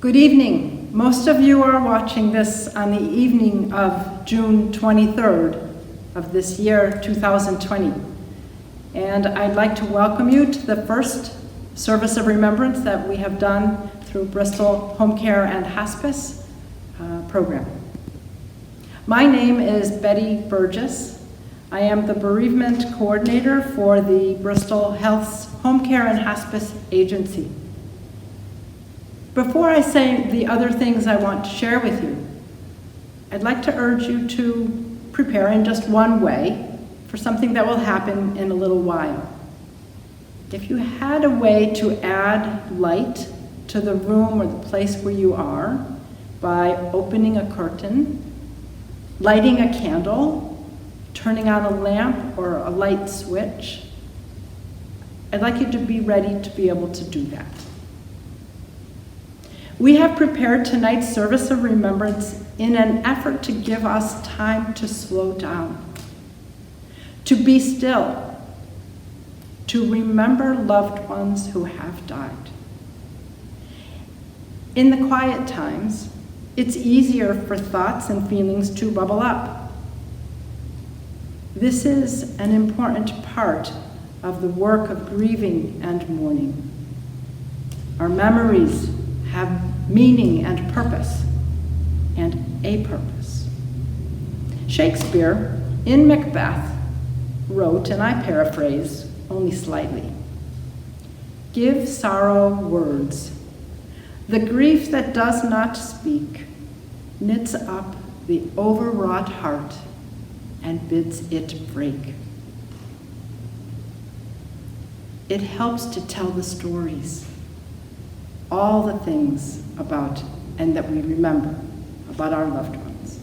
Good evening. Most of you are watching this on the evening of June 23rd of this year, 2020. And I'd like to welcome you to the first service of remembrance that we have done through Bristol Home Care and Hospice program. My name is Betty Burgess. I am the bereavement coordinator for the Bristol Health's Home Care and Hospice Agency. Before I say the other things I want to share with you, I'd like to urge you to prepare in just one way for something that will happen in a little while. If you had a way to add light to the room or the place where you are by opening a curtain, lighting a candle, turning on a lamp or a light switch, I'd like you to be ready to be able to do that. We have prepared tonight's service of remembrance in an effort to give us time to slow down, to be still, to remember loved ones who have died. In the quiet times, it's easier for thoughts and feelings to bubble up. This is an important part of the work of grieving and mourning. Our memories have meaning and purpose, and a purpose. Shakespeare, in Macbeth, wrote, and I paraphrase only slightly, "Give sorrow words. The grief that does not speak knits up the overwrought heart and bids it break." It helps to tell the stories, all the things about and that we remember about our loved ones.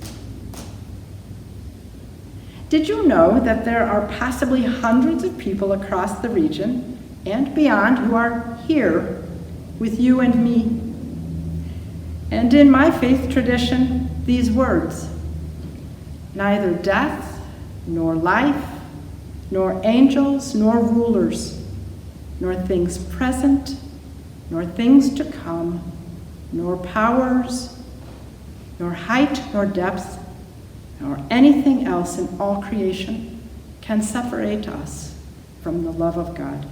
Did you know that there are possibly hundreds of people across the region and beyond who are here with you and me? And in my faith tradition, these words, neither death, nor life, nor angels, nor rulers, nor things present, nor things to come, nor powers, nor height, nor depth, nor anything else in all creation can separate us from the love of God.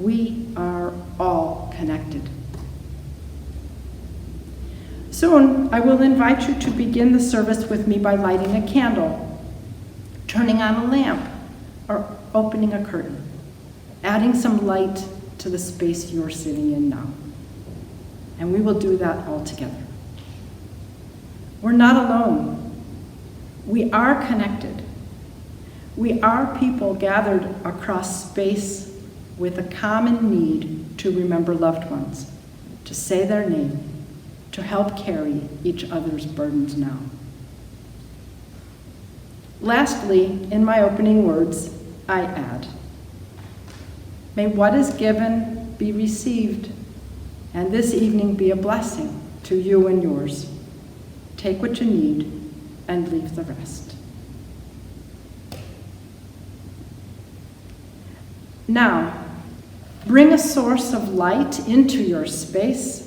We are all connected. Soon, I will invite you to begin the service with me by lighting a candle, turning on a lamp, or opening a curtain, adding some light to the space you're sitting in now. And we will do that all together. We're not alone. We are connected. We are people gathered across space with a common need to remember loved ones, to say their name, to help carry each other's burdens now. Lastly, in my opening words, I add, may what is given be received, and this evening be a blessing to you and yours. Take what you need and leave the rest. Now, bring a source of light into your space,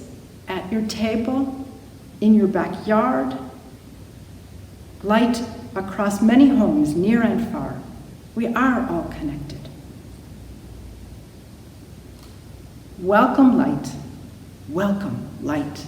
at your table, in your backyard, light across many homes, near and far. We are all connected. Welcome light. Welcome light.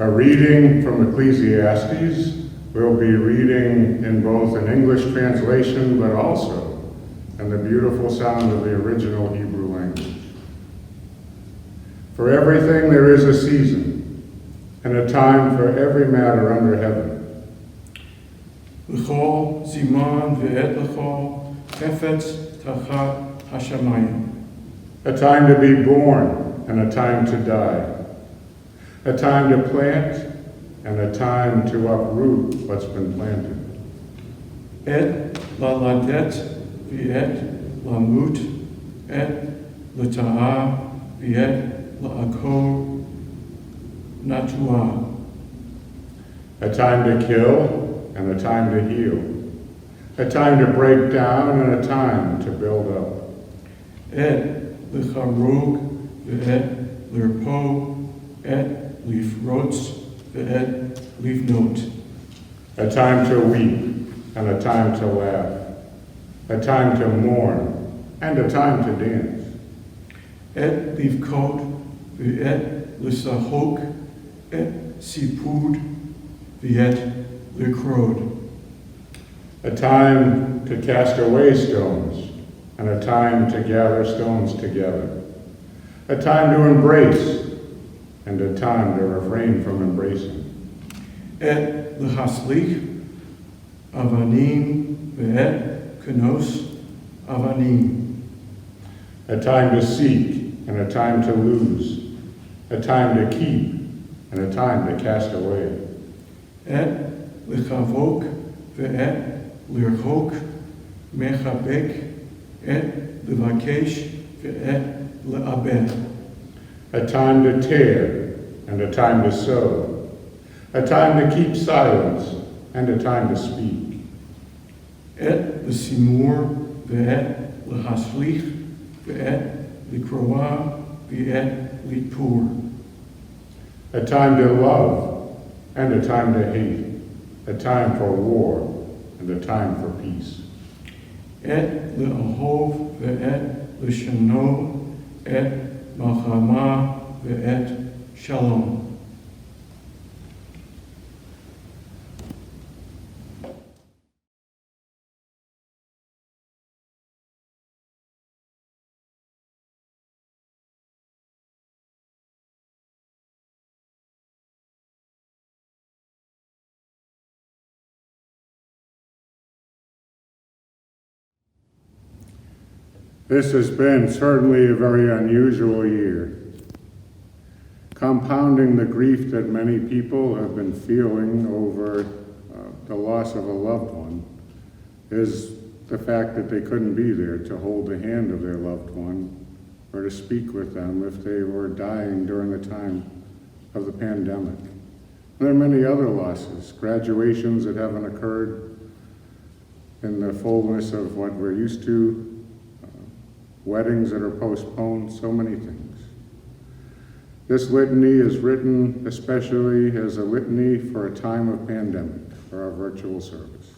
A reading from Ecclesiastes. We'll be reading in both an English translation, but also in the beautiful sound of the original Hebrew language. For everything there is a season, and a time for every matter under heaven. L'chol ziman ve'et l'chol chefetz tachat hashamayim. A time to be born and a time to die. A time to plant and a time to uproot what's been planted. Et laladet ve'et lamut, et l'ta'ah ve'et la'akol natua. A time to kill and a time to heal. A time to break down and a time to build up. Et l'charog ve'et l'irpo, et lifrotz ve'et lifnot. A time to weep and a time to laugh. A time to mourn and a time to dance. Et livkot ve'et l'sahok, et sipud ve'et l'krod. A time to cast away stones and a time to gather stones together. A time to embrace and a time to refrain from embracing. Et l'haslich avanim ve'et knos avanim. A time to seek and a time to lose. A time to keep and a time to cast away. Et l'chavok ve'et l'irchok mechabek, et l'vakesh ve'et l'abed. A time to tear and a time to sow. A time to keep silence and a time to speak. Et l'simur ve'et l'haslich ve'et l'kroa ve'et l'pur. A time to love and a time to hate. A time for war and a time for peace. Et l'ahov ve'et l'shano, et Malchama ve'et shalom. This has been certainly a very unusual year. Compounding the grief that many people have been feeling over the loss of a loved one is the fact that they couldn't be there to hold the hand of their loved one or to speak with them if they were dying during the time of the pandemic. And there are many other losses, graduations that haven't occurred in the fullness of what we're used to, weddings that are postponed, so many things. This litany is written especially as a litany for a time of pandemic, for our virtual service.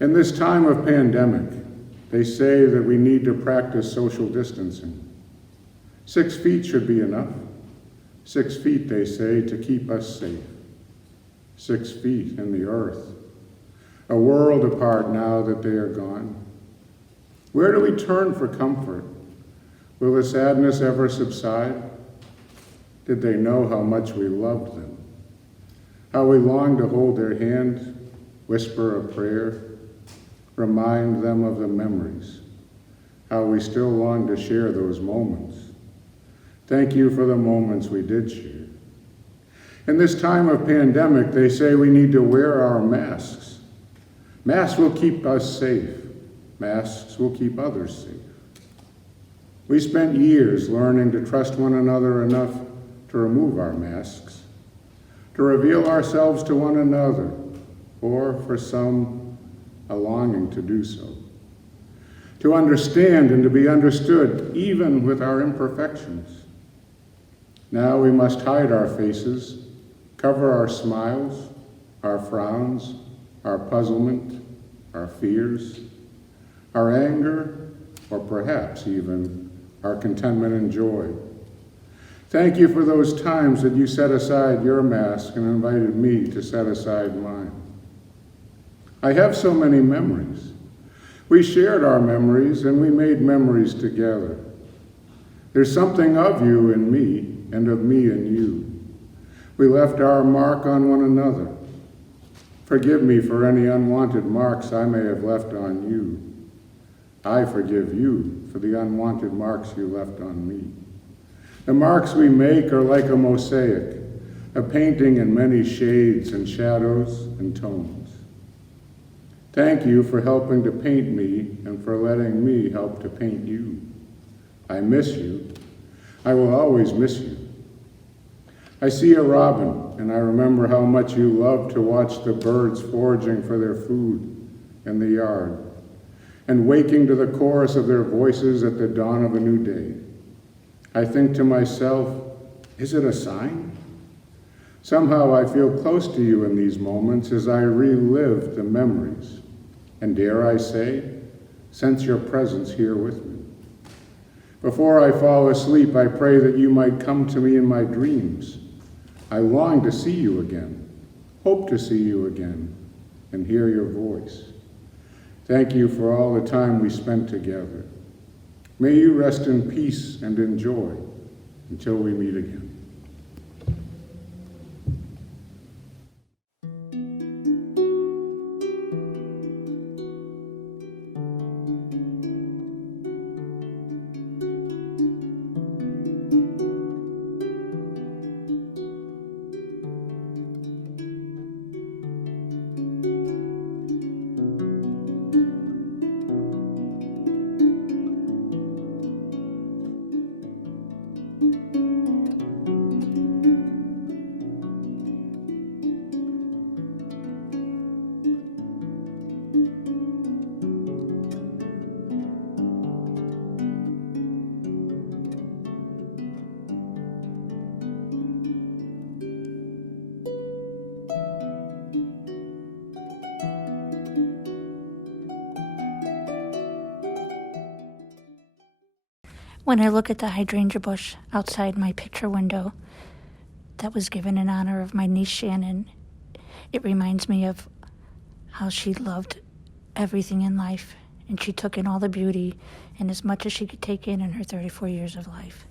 In this time of pandemic, they say that we need to practice social distancing. 6 feet should be enough. 6 feet, they say, to keep us safe. 6 feet in the earth, a world apart now that they are gone. Where do we turn for comfort? Will the sadness ever subside? Did they know how much we loved them? How we longed to hold their hand, whisper a prayer, remind them of the memories, how we still long to share those moments. Thank you for the moments we did share. In this time of pandemic, they say we need to wear our masks. Masks will keep us safe. Masks will keep others safe. We spent years learning to trust one another enough to remove our masks, to reveal ourselves to one another, or for some, a longing to do so. To understand and to be understood, even with our imperfections. Now we must hide our faces, cover our smiles, our frowns, our puzzlement, our fears, our anger, or perhaps even our contentment and joy. Thank you for those times that you set aside your mask and invited me to set aside mine. I have so many memories. We shared our memories and we made memories together. There's something of you in me and of me in you. We left our mark on one another. Forgive me for any unwanted marks I may have left on you. I forgive you for the unwanted marks you left on me. The marks we make are like a mosaic, a painting in many shades and shadows and tones. Thank you for helping to paint me and for letting me help to paint you. I miss you. I will always miss you. I see a robin, and I remember how much you loved to watch the birds foraging for their food in the yard, and waking to the chorus of their voices at the dawn of a new day. I think to myself, is it a sign? Somehow I feel close to you in these moments as I relive the memories, and dare I say, sense your presence here with me. Before I fall asleep, I pray that you might come to me in my dreams. I long to see you again, hope to see you again, and hear your voice. Thank you for all the time we spent together. May you rest in peace and in joy until we meet again. When I look at the hydrangea bush outside my picture window that was given in honor of my niece Shannon, it reminds me of how she loved everything in life, and she took in all the beauty and as much as she could take in her 34 years of life.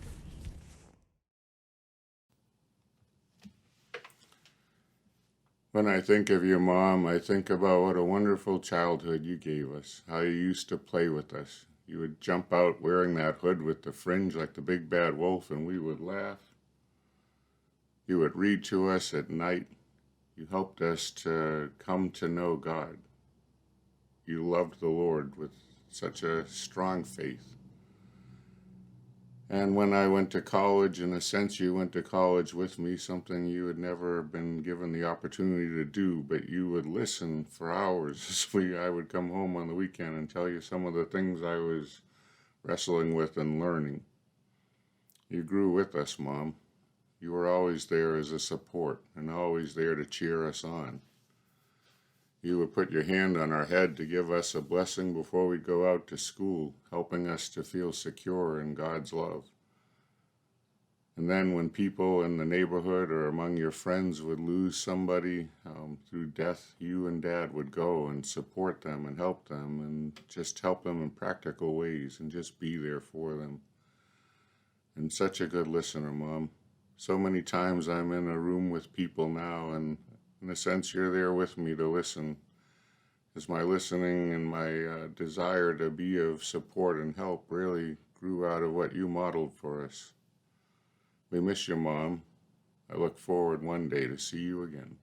When I think of your mom, I think about what a wonderful childhood you gave us, how you used to play with us. You would jump out wearing that hood with the fringe like the big bad wolf, and we would laugh. You would read to us at night. You helped us to come to know God. You loved the Lord with such a strong faith. And when I went to college, in a sense, you went to college with me, something you had never been given the opportunity to do, but you would listen for hours. I would come home on the weekend and tell you some of the things I was wrestling with and learning. You grew with us, Mom. You were always there as a support and always there to cheer us on. You would put your hand on our head to give us a blessing before we'd go out to school, helping us to feel secure in God's love. And then when people in the neighborhood or among your friends would lose somebody through death, you and Dad would go and support them and help them and just help them in practical ways and just be there for them. And such a good listener, Mom. So many times I'm in a room with people now, and in a sense you're there with me to listen. As my listening and my desire to be of support and help really grew out of what you modeled for us. We miss you, Mom. I look forward one day to see you again.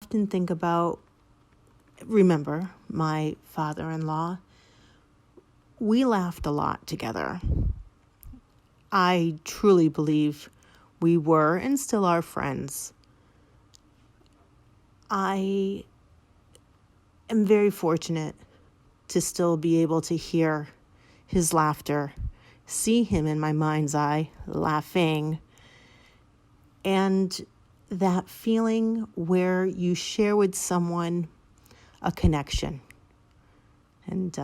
I often think about, remember, my father-in-law. We laughed a lot together. I truly believe we were and still are friends. I am very fortunate to still be able to hear his laughter, see him in my mind's eye laughing, and that feeling where you share with someone a connection. And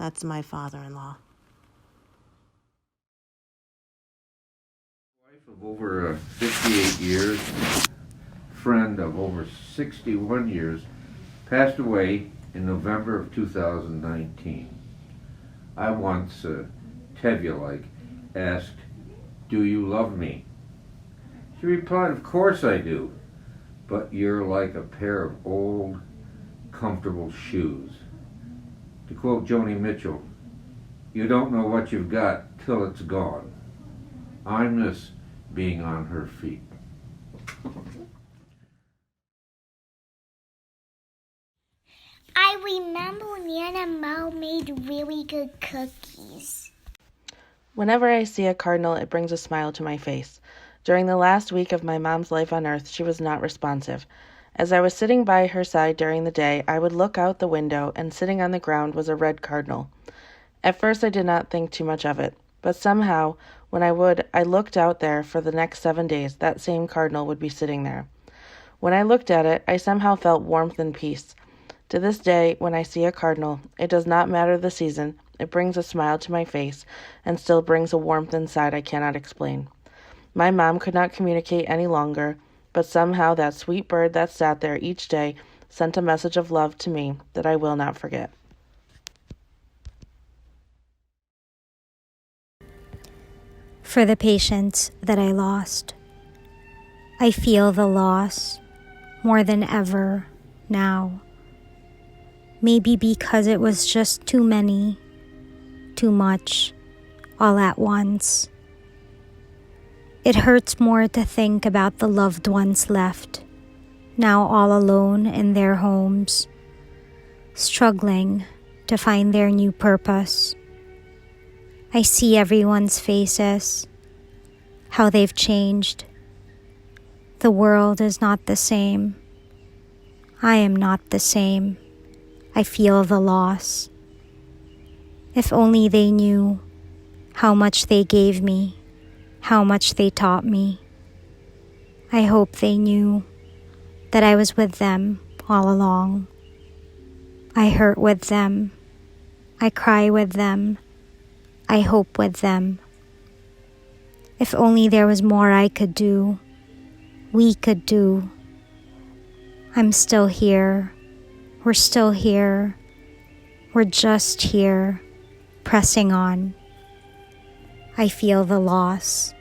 That's my father-in-law. Wife of over 58 years, friend of over 61 years, passed away in November of 2019. I once, Tevye-like, asked, "Do you love me?" She replied, "Of course I do, but you're like a pair of old, comfortable shoes." To quote Joni Mitchell, "You don't know what you've got till it's gone." I miss being on her feet. I remember when Nana and Mo made really good cookies. Whenever I see a cardinal, it brings a smile to my face. During the last week of my mom's life on earth, she was not responsive. As I was sitting by her side during the day, I would look out the window, and sitting on the ground was a red cardinal. At first I did not think too much of it, but somehow, when I looked out there for the next 7 days, that same cardinal would be sitting there. When I looked at it, I somehow felt warmth and peace. To this day, when I see a cardinal, it does not matter the season, it brings a smile to my face, and still brings a warmth inside I cannot explain. My mom could not communicate any longer, but somehow that sweet bird that sat there each day sent a message of love to me that I will not forget. For the patients that I lost. I feel the loss more than ever now. Maybe because it was just too many, too much, all at once. It hurts more to think about the loved ones left, now all alone in their homes, struggling to find their new purpose. I see everyone's faces, how they've changed. The world is not the same. I am not the same. I feel the loss. If only they knew how much they gave me, how much they taught me. I hope they knew that I was with them all along. I hurt with them. I cry with them. I hope with them. If only there was more I could do, we could do. I'm still here. We're still here. We're just here, pressing on. I feel the loss.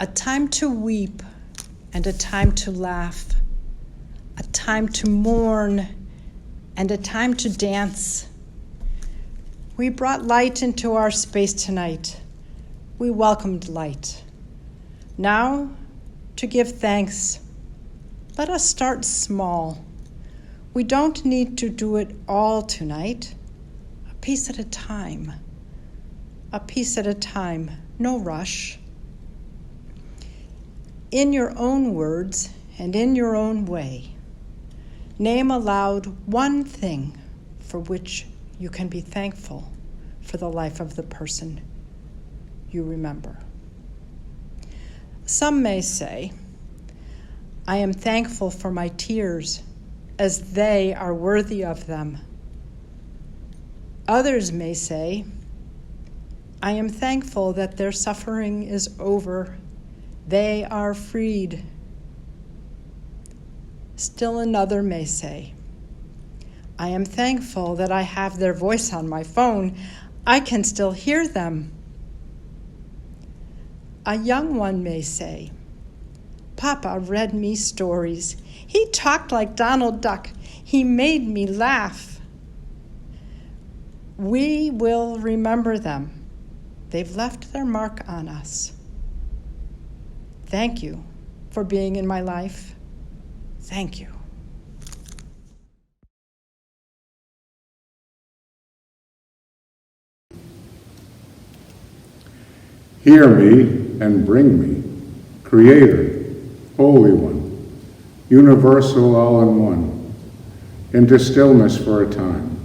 A time to weep and a time to laugh, a time to mourn and a time to dance. We brought light into our space tonight. We welcomed light. Now, to give thanks, let us start small. We don't need to do it all tonight. A piece at a time. A piece at a time, no rush. In your own words and in your own way, name aloud one thing for which you can be thankful for the life of the person you remember. Some may say, I am thankful for my tears, as they are worthy of them. Others may say, I am thankful that their suffering is over. They are freed. Still another may say, I am thankful that I have their voice on my phone. I can still hear them. A young one may say, Papa read me stories. He talked like Donald Duck. He made me laugh. We will remember them. They've left their mark on us. Thank you for being in my life. Thank you. Hear me and bring me, Creator, Holy One, universal all in one, into stillness for a time.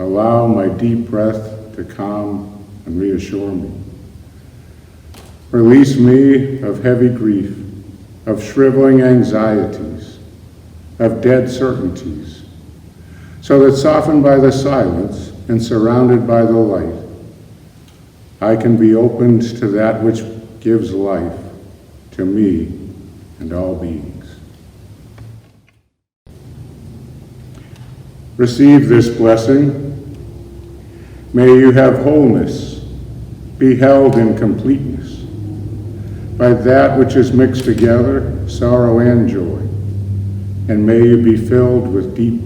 Allow my deep breath to calm and reassure me. Release me of heavy grief, of shriveling anxieties, of dead certainties, so that softened by the silence and surrounded by the light, I can be opened to that which gives life to me and all beings. Receive this blessing. May you have wholeness, be held in completeness by that which is mixed together, sorrow and joy, and may you be filled with deep